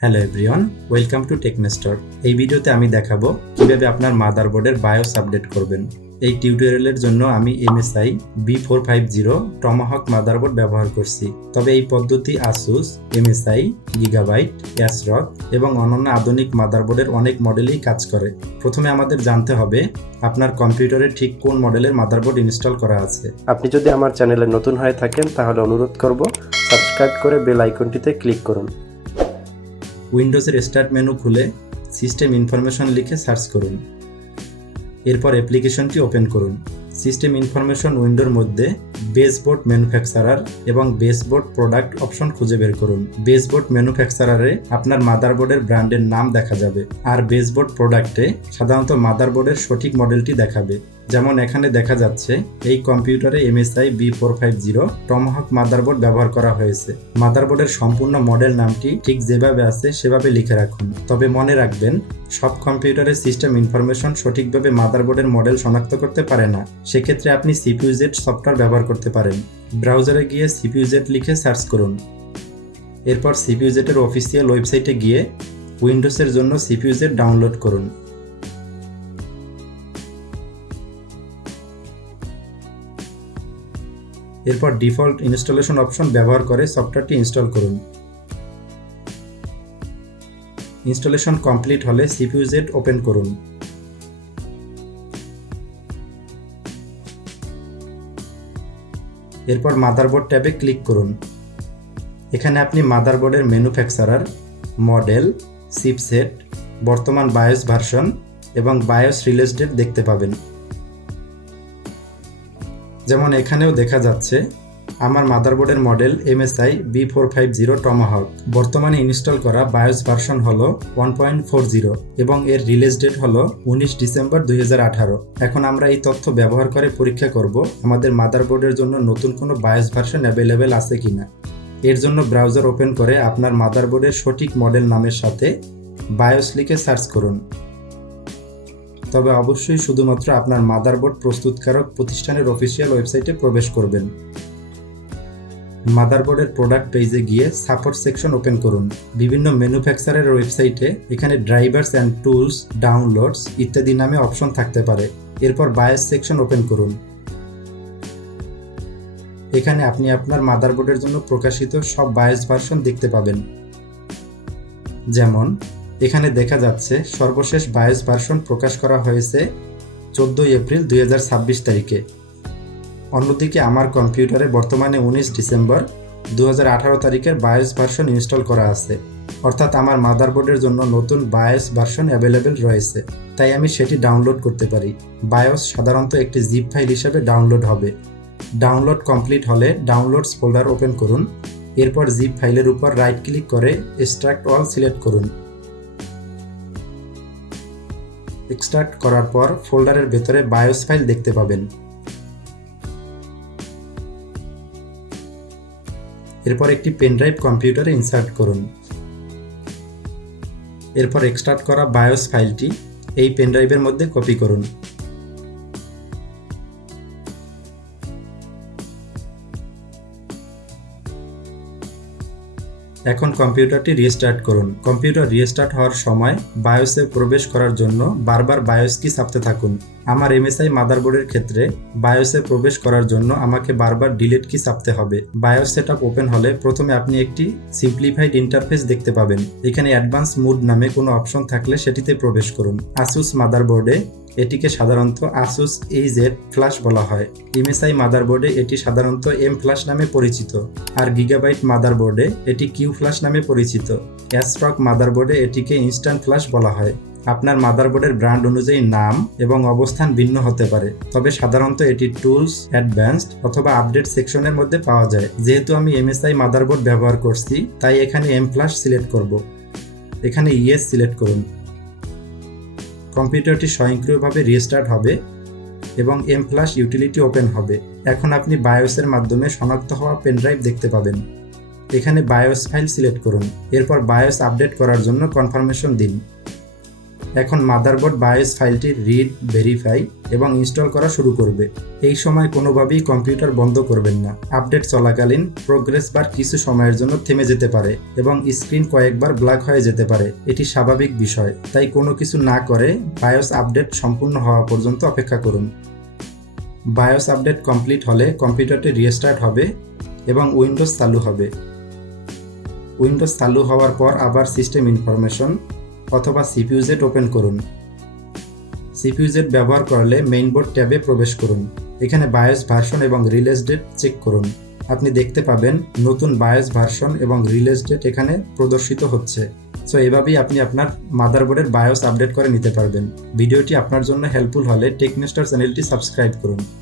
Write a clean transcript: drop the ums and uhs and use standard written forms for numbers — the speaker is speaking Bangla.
Hello everyone, welcome to Technestor. এই ভিডিওতে আমি দেখাবো কিভাবে আপনার মাদারবোর্ডের বায়োস আপডেট করবেন। এই টিউটোরিয়ালের জন্য আমি MSI B450 টমাহক মাদারবোর্ড ব্যবহার করছি। তবে এই পদ্ধতি আসুস, MSI, গিগাবাইট, অ্যাসরক এবং অন্যান্য আধুনিক মাদারবোর্ডের অনেক মডেলেই কাজ করে। প্রথমে আমাদের জানতে হবে আপনার কম্পিউটারে ঠিক কোন মডেলের মাদারবোর্ড ইনস্টল করা আছে। আপনি যদি আমার চ্যানেলে নতুন হয়ে থাকেন তাহলে অনুরোধ করব সাবস্ক্রাইব করে বেল আইকনটিতে ক্লিক করুন। উইন্ডোজের স্টার্ট মেনু খুলে সিস্টেম ইনফরমেশন লিখে সার্চ করুন। এরপর অ্যাপ্লিকেশনটি ওপেন করুন। সিস্টেম ইনফরমেশন উইন্ডোর মধ্যে বেসবোর্ড ম্যানুফ্যাকচারার এবং বেসবোর্ড প্রোডাক্ট অপশন খুঁজে বের করুন। বেসবোর্ড ম্যানুফ্যাকচারারে আপনার মাদারবোর্ডের ব্র্যান্ডের নাম দেখা যাবে, আর বেসবোর্ড প্রোডাক্টে সাধারণত মাদারবোর্ডের সঠিক মডেলটি দেখাবে। যেমন এখানে দেখা যাচ্ছে এই কম্পিউটারে MSI B450 টমাহক মাদারবোর্ড ব্যবহার করা হয়েছে। মাদারবোর্ডের সম্পূর্ণ মডেল নামটি ঠিক যেভাবে আছে সেভাবে লিখে রাখুন। তবে মনে রাখবেন, সব কম্পিউটারের সিস্টেম ইনফরমেশন সঠিকভাবে মাদারবোর্ডের মডেল শনাক্ত করতে পারে না। সেক্ষেত্রে আপনি CPU-Z সফটওয়্যার ব্যবহার করতে পারেন। ব্রাউজারে গিয়ে CPU-Z লিখে সার্চ করুন। এরপর CPU-Z এর অফিসিয়াল ওয়েবসাইটে গিয়ে উইন্ডোজের জন্য CPU-Z ডাউনলোড করুন। এরপর ডিফল্ট ইনস্টলেশন অপশন ব্যবহার করে সফটওয়্যারটি ইনস্টল করুন। ইনস্টলেশন কমপ্লিট হলে CPU-Z ওপেন করুন। এরপর মাদারবোর্ড ট্যাবে ক্লিক করুন। এখানে আপনি মাদারবোর্ডের ম্যানুফ্যাকচারার, মডেল, চিপসেট, বর্তমান বায়োস ভার্সন এবং বায়োস রিলিজ ডেট দেখতে পাবেন। যেমন এখানেও দেখা যাচ্ছে আমার মাদারবোর্ডের মডেল MSI B450 টমাহক। বর্তমানে ইনস্টল করা বায়োস ভার্সন হলো 1.40 এবং এর রিলিজ ডেট হলো 19 ডিসেম্বর 2018। এখন আমরা এই তথ্য ব্যবহার করে পরীক্ষা করব আমাদের মাদারবোর্ডের জন্য নতুন কোনো বায়োস ভার্সন অ্যাভেলেবেল আছে কিনা। এর জন্য ব্রাউজার ওপেন করে আপনার মাদারবোর্ডের সঠিক মডেল নামের সাথে বায়োস লিখে সার্চ করুন। তবে অবশ্যই শুধুমাত্র আপনার মাদারবোর্ড প্রস্তুতকারক প্রতিষ্ঠানের অফিসিয়াল ওয়েবসাইটে প্রবেশ করবেন। মাদারবোর্ডের প্রোডাক্ট পেজে গিয়ে সাপোর্ট সেকশন ওপেন করুন। বিভিন্ন ম্যানুফ্যাকচারের ওয়েবসাইটে এখানে ড্রাইভারস অ্যান্ড টুলস, ডাউনলোডস ইত্যাদি নামে অপশন থাকতে পারে। এরপর বায়োস সেকশন ওপেন করুন। এখানে আপনি আপনার মাদারবোর্ডের জন্য প্রকাশিত সব বায়োস ভার্সন দেখতে পাবেন। যেমন এখানে দেখা যাচ্ছে সর্বশেষ বায়োস ভার্সন প্রকাশ করা হয়েছে 14 এপ্রিল 2026 তারিখে। অন্যদিকে আমার কম্পিউটারে বর্তমানে 19 ডিসেম্বর 2018 তারিখের বায়োস ভার্সন ইনস্টল করা আছে। অর্থাৎ আমার মাদারবোর্ডের জন্য নতুন বায়োস ভার্সন অ্যাভেলেবেল রয়েছে, তাই আমি সেটি ডাউনলোড করতে পারি। বায়োস সাধারণত একটি জিপ ফাইল হিসেবে ডাউনলোড হবে। ডাউনলোড কমপ্লিট হলে ডাউনলোডস ফোল্ডার ওপেন করুন। এরপর জিপ ফাইলের উপর রাইট ক্লিক করে এক্সট্রাক্ট অল সিলেক্ট করুন। এক্সট্রাক্ট করার পর ফোল্ডারের ভেতরে বায়োস ফাইল দেখতে পাবেন। এরপর একটি পেনড্রাইভ কম্পিউটারে ইনসার্ট করুন। এরপর এক্সট্রাক্ট করা বায়োস ফাইলটি এই পেনড্রাইভের মধ্যে কপি করুন। এখন কম্পিউটারটি রিস্টার্ট করুন। কম্পিউটার রিস্টার্ট হওয়ার সময় বায়োসে প্রবেশ করার জন্য বারবার বায়োস কি চাপতে থাকুন। আমার MSI মাদারবোর্ডের ক্ষেত্রে বায়োসে প্রবেশ করার জন্য আমাকে বারবার ডিলিট কি চাপতে হবে। বায়োস সেটআপ ওপেন হলে প্রথমে আপনি একটি সিম্পলিফাইড ইন্টারফেস দেখতে পাবেন। এখানে অ্যাডভান্স মোড নামে কোনো অপশন থাকলে সেটিতে প্রবেশ করুন। আসুস মাদারবোর্ডে এটিকে সাধারণত আসুস AZ ফ্ল্যাশ বলা হয়। MSI মাদারবোর্ডে এটি সাধারণত M ফ্ল্যাশ নামে পরিচিত, আর গিগাবাইট মাদারবোর্ডে এটি Q ফ্ল্যাশ নামে পরিচিত। অ্যাসরক মাদারবোর্ডে এটিকে ইনস্ট্যান্ট ফ্ল্যাশ বলা হয়। আপনার মাদারবোর্ডের ব্র্যান্ড অনুযায়ী নাম এবং অবস্থান ভিন্ন হতে পারে, তবে সাধারণত এটি টুলস, অ্যাডভান্সড অথবা আপডেট সেকশনের মধ্যে পাওয়া যায়। যেহেতু আমি MSI মাদারবোর্ড ব্যবহার করছি, তাই এখানে M ফ্ল্যাশ সিলেক্ট করব। এখানে ইয়েস সিলেক্ট করুন। কম্পিউটারটি স্বয়ংক্রিয়ভাবে রিস্টার্ট হবে এবং M ফ্ল্যাশ ইউটিলিটি ওপেন হবে। এখন আপনি বায়োসের মাধ্যমে শনাক্ত হওয়া পেনড্রাইভ দেখতে পাবেন। এখানে বায়োস ফাইল সিলেক্ট করুন। এরপর বায়োস আপডেট করার জন্য কনফার্মেশন দিন। এখন মাদারবোর্ড বায়োস ফাইলটি রিড, ভেরিফাই এবং ইনস্টল করা শুরু করবে। এই সময় কোনোভাবেই কম্পিউটার বন্ধ করবেন না। আপডেট চলাকালীন প্রোগ্রেস বার কিছু সময়ের জন্য থেমে যেতে পারে এবং স্ক্রিন কয়েকবার ব্ল্যাক হয়ে যেতে পারে। এটি স্বাভাবিক বিষয়, তাই কোনো কিছু না করে বায়োস আপডেট সম্পূর্ণ হওয়া পর্যন্ত অপেক্ষা করুন। বায়োস আপডেট কমপ্লিট হলে কম্পিউটারটি রিস্টার্ট হবে এবং উইন্ডোজ চালু হবে। উইন্ডোজ চালু হওয়ার পর আবার সিস্টেম ইনফরমেশন অথবা সিপিইউজেড ওপেন করুন। সিপিইউজেড ব্যবহার করলে মেইনবোর্ড ট্যাবে প্রবেশ করুন। এখানে বায়োস ভার্সন এবং রিলিজ ডেট চেক করুন। আপনি দেখতে পাবেন নতুন বায়োস ভার্সন এবং রিলিজ ডেট এখানে প্রদর্শিত হচ্ছে। সো এভাবেই আপনি আপনার মাদারবোর্ডের বায়োস আপডেট করে নিতে পারবেন। ভিডিওটি আপনার জন্য হেল্পফুল হলে টেকনেস্টার চ্যানেলটি সাবস্ক্রাইব করুন।